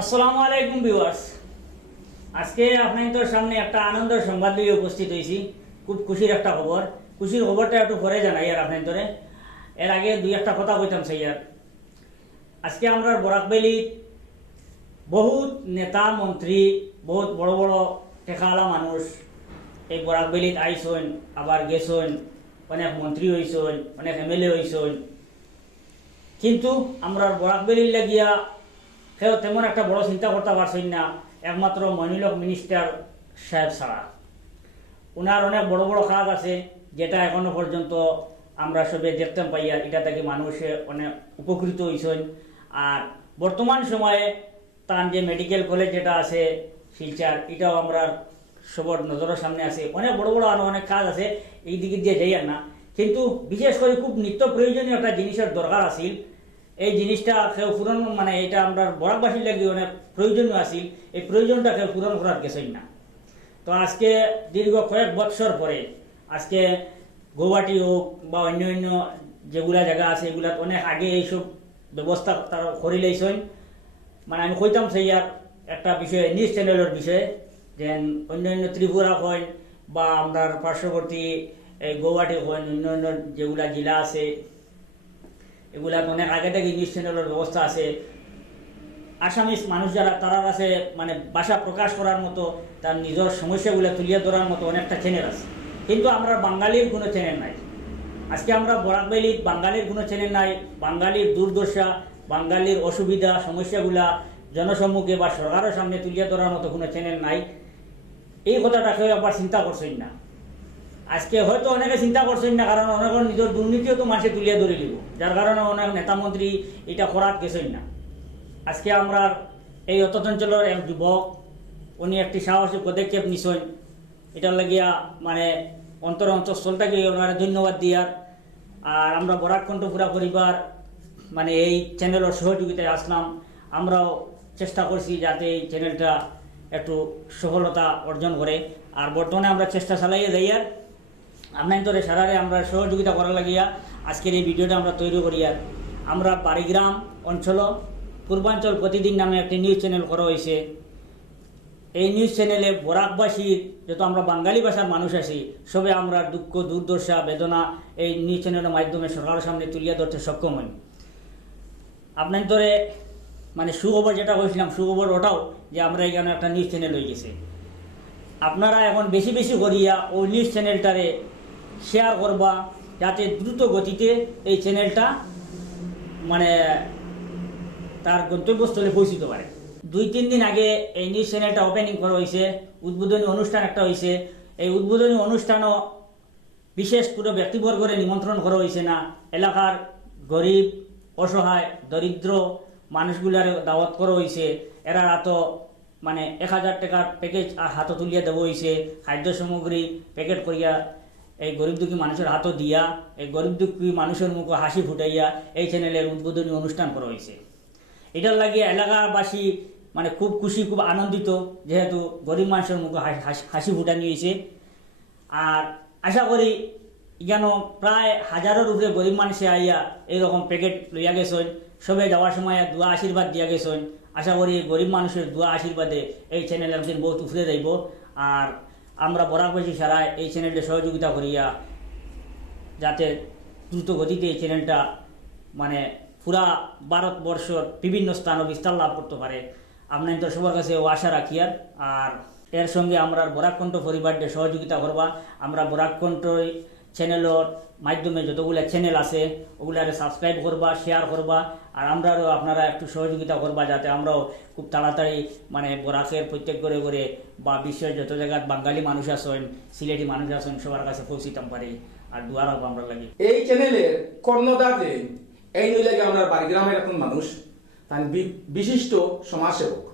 আসসালামু আলাইকুম ভিউয়ার্স। আজকে আপনাদের সামনে একটা আনন্দের সংবাদ নিয়ে উপস্থিত হয়েছি। খুব খুশির একটা খবর। খুশির খবরটা একটু পরে জানাই আর আপনাদের। এর আগে দুই একটা কথা কইতাম স্যার। আজকে আমরা বরাকবেলি বহুত নেতা মন্ত্রী, বহুত বড় বড় টেকাওয়ালা মানুষ এই বরাকবেলিত আইসন, আবার গেছন, অনেক মন্ত্রী হইসন, অনেক এমএলএ হইসন। কিন্তু আমরা বরাকবেলির লাগিয়া কেউ তেমন একটা বড় চিন্তা করতে পারছেন না, একমাত্র মনিলক মিনিস্টার সাহেব ছাড়া। ওনার অনেক বড় বড় কাজ আছে, যেটা এখনো পর্যন্ত আমরা সবে দেখতে পাই, আর এটা থেকে মানুষে অনেক উপকৃত হয়েছেন। আর বর্তমান সময়ে তার যে মেডিকেল কলেজ যেটা আছে শিলচর, এটাও আমরা সবার নজরের সামনে আছে। অনেক বড় বড় আরও অনেক কাজ আছে, এই দিকে দিয়ে যাই আর না। কিন্তু বিশেষ করে খুব নিত্য প্রয়োজনীয় একটা জিনিসের দরকার আছিল। এই জিনিসটা কেউ পূরণ, মানে এটা আমরা বরাকবাসীর লাগে অনেক প্রয়োজনীয় আছিল, এই প্রয়োজনটা কেউ পূরণ করার গেছেন না। তো আজকে দীর্ঘ কয়েক বৎসর পরে আজকে গৌহাটি হোক বা অন্য অন্য যেগুলা জায়গা আছে, এগুলা অনেক আগে এইসব ব্যবস্থা তারা করে লাইছেন। মানে আমি কইতাম সেই আর একটা বিষয়, নিউজ চ্যানেলের বিষয়ে, যে অন্য অন্য ত্রিপুরা হয় বা আমরা পার্শ্ববর্তী এই গৌহাটি হয়, অন্য অন্য যেগুলা জেলা আছে, এগুলা অনেক আগে থেকে নিউজ চ্যানেলের ব্যবস্থা আছে। আসামিস মানুষ যারা, তারা কাছে মানে ভাষা প্রকাশ করার মতো, তার নিজের সমস্যাগুলো তুলিয়ে ধরার মতো অনেকটা চ্যানেল আছে। কিন্তু আমরা বাঙালির কোনো চ্যানেল নাই। আজকে আমরা বরাকবেলির বাঙালির কোনো চ্যানেল নাই। বাঙালির দুর্দশা, বাঙালির অসুবিধা সমস্যাগুলা জনসম্মুখে বা সরকারের সামনে তুলিয়ে ধরার মতো কোনো চ্যানেল নাই। এই কথাটা কেউ একবার চিন্তা করছেন না। আজকে হয়তো অনেকে চিন্তা করছেন না, কারণ অনেকের নিজের দুর্নীতিও তো মানুষে তুলিয়ে ধরে দিব, যার কারণে অনেক নেতা মন্ত্রী এটা করার গেছেন না। আজকে আমরা এই অঞ্চলের এক যুবক, উনি একটি সাহসী পদক্ষেপ নিছেন। এটার লাগিয়া মানে অন্তঃস্থলটাকে ওনার ধন্যবাদ দিয়ার। আর আমরা বরাককণ্ঠ পুরা পরিবার মানে এই চ্যানেলের সহযোগিতায় আসলাম। আমরাও চেষ্টা করছি যাতে এই চ্যানেলটা একটু সফলতা অর্জন করে। আর বর্তমানে আমরা চেষ্টা চালাইয়ে যাই, আর আপনার সারারে আমরা সহযোগিতা করার লাগিয়া আজকের এই ভিডিওটা আমরা তৈরি করি। আর আমরা বাড়িগ্রাম অঞ্চল পূর্বাঞ্চল প্রতিদিন নামে একটি নিউজ চ্যানেল করা হয়েছে। এই নিউজ চ্যানেলে বরাকবাসীর যত আমরা বাঙালি ভাষার মানুষ আছি, সবে আমরা দুঃখ দুর্দশা বেদনা এই নিউজ চ্যানেলের মাধ্যমে সরকারের সামনে তুলিয়ে ধরতে সক্ষম হই। আপনার মানে সুখবর যেটা বলছিলাম, সুখবর ওটাও যে আমরা এখানে একটা নিউজ চ্যানেল হয়ে গেছে। আপনারা এখন বেশি বেশি করিয়া ওই নিউজ চ্যানেলটারে শেয়ার করবা, যাতে দ্রুত গতিতে এই চ্যানেলটা মানে তার গন্তব্যস্থলে পৌঁছিতে পারে। 2-3 দিন আগে এই নিউজ চ্যানেলটা ওপেনিং করা হয়েছে, উদ্বোধনী অনুষ্ঠান একটা হয়েছে। এই উদ্বোধনী অনুষ্ঠানও বিশেষ কোনো ব্যক্তিবর্গরে নিমন্ত্রণ করা হয়েছে না, এলাকার গরিব অসহায় দরিদ্র মানুষগুলার দাওয়াত করা হয়েছে। এরা হাতো মানে 1000 টাকার প্যাকেজ হাতে তুলিয়া দেওয়া হয়েছে, খাদ্য সামগ্রী প্যাকেট করিয়া এই গরিব দুঃখী মানুষের হাতও দিয়া, এই গরিব দুঃখী মানুষের মুখে হাসি ফুটাইয়া এই চ্যানেলের উদ্বোধনী অনুষ্ঠান করা হয়েছে। এটার লাগিয়ে এলাকাবাসী মানে খুব খুশি, খুব আনন্দিত, যেহেতু গরিব মানুষের মুখে হাসি ফুটানি হয়েছে। আর আশা করি এখানে প্রায় 1000-এর উপরে গরিব মানুষে আইয়া এইরকম প্যাকেট লইয়া গেছেন। সবে যাওয়ার সময় দোয়া আশীর্বাদ দিয়া গেছেন। আশা করি গরিব মানুষের দোয়া আশীর্বাদে এই চ্যানেল একদিন বহুত উপরে যাইব। আর আমরা বরাকবাসী সারা এই চ্যানেলটা সহযোগিতা করিয়া যাতে দ্রুত গতিতে এই চ্যানেলটা মানে পুরা ভারতবর্ষর বিভিন্ন স্থানে বিস্তার লাভ করতে পারে, আপনাদের সবার কাছে ও আশা রাখি। আর এর সঙ্গে আমরা বরাককণ্ঠ পরিবারকে সহযোগিতা করবা। আমরা বরাককণ্ঠ চ্যানেলের মাধ্যমে যতগুলো চ্যানেল আছে ওগুলারে সাবস্ক্রাইব করবা, শেয়ার করবা। আর আমরাও আপনারা একটু সহযোগিতা করবা, যাতে আমরাও খুব তাড়াতাড়ি মানে বরাকের প্রত্যেক করে করে বা বিশ্বের যত জায়গায় বাঙালি মানুষ আছেন, সিলেটি মানুষ আছেন, সবার কাছে পৌঁছিতাম পারি। আর দুয়ার হবো আমরা লাগে এই চ্যানেলের কর্ণধার যে এই নইলে আমরা বাড়িগ্রামের এখন মানুষ, তার বিশিষ্ট সমাজসেবক,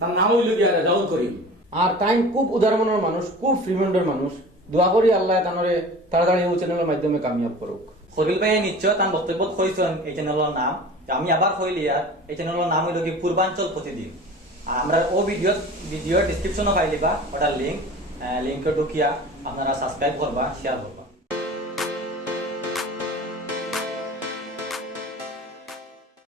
তার নাম হইল গিয়া রেজাউল করিম। আর তাই খুব উদার মনের মানুষ, খুব ফ্রিমেন্ডের মানুষ। দোয়া করি আল্লাহ তানরে তাড়াতাড়ি এই চ্যানেলের মাধ্যমে কামিয়াব করুক। খলিল ভাই নিশ্চয় তার বক্তব্য কইছেন এই চ্যানেলের নাম। আমি আবার কইলি, আর এই চ্যানেলের নাম হইল কি পূর্বাঞ্চল প্রতিদিন। আমরা ও ভিডিও ডিসক্রিপশনে পাইলিবা ওটার লিঙ্কে ঢুকিয়া আপনারা সাবস্ক্রাইব করবা, শেয়ার করবা।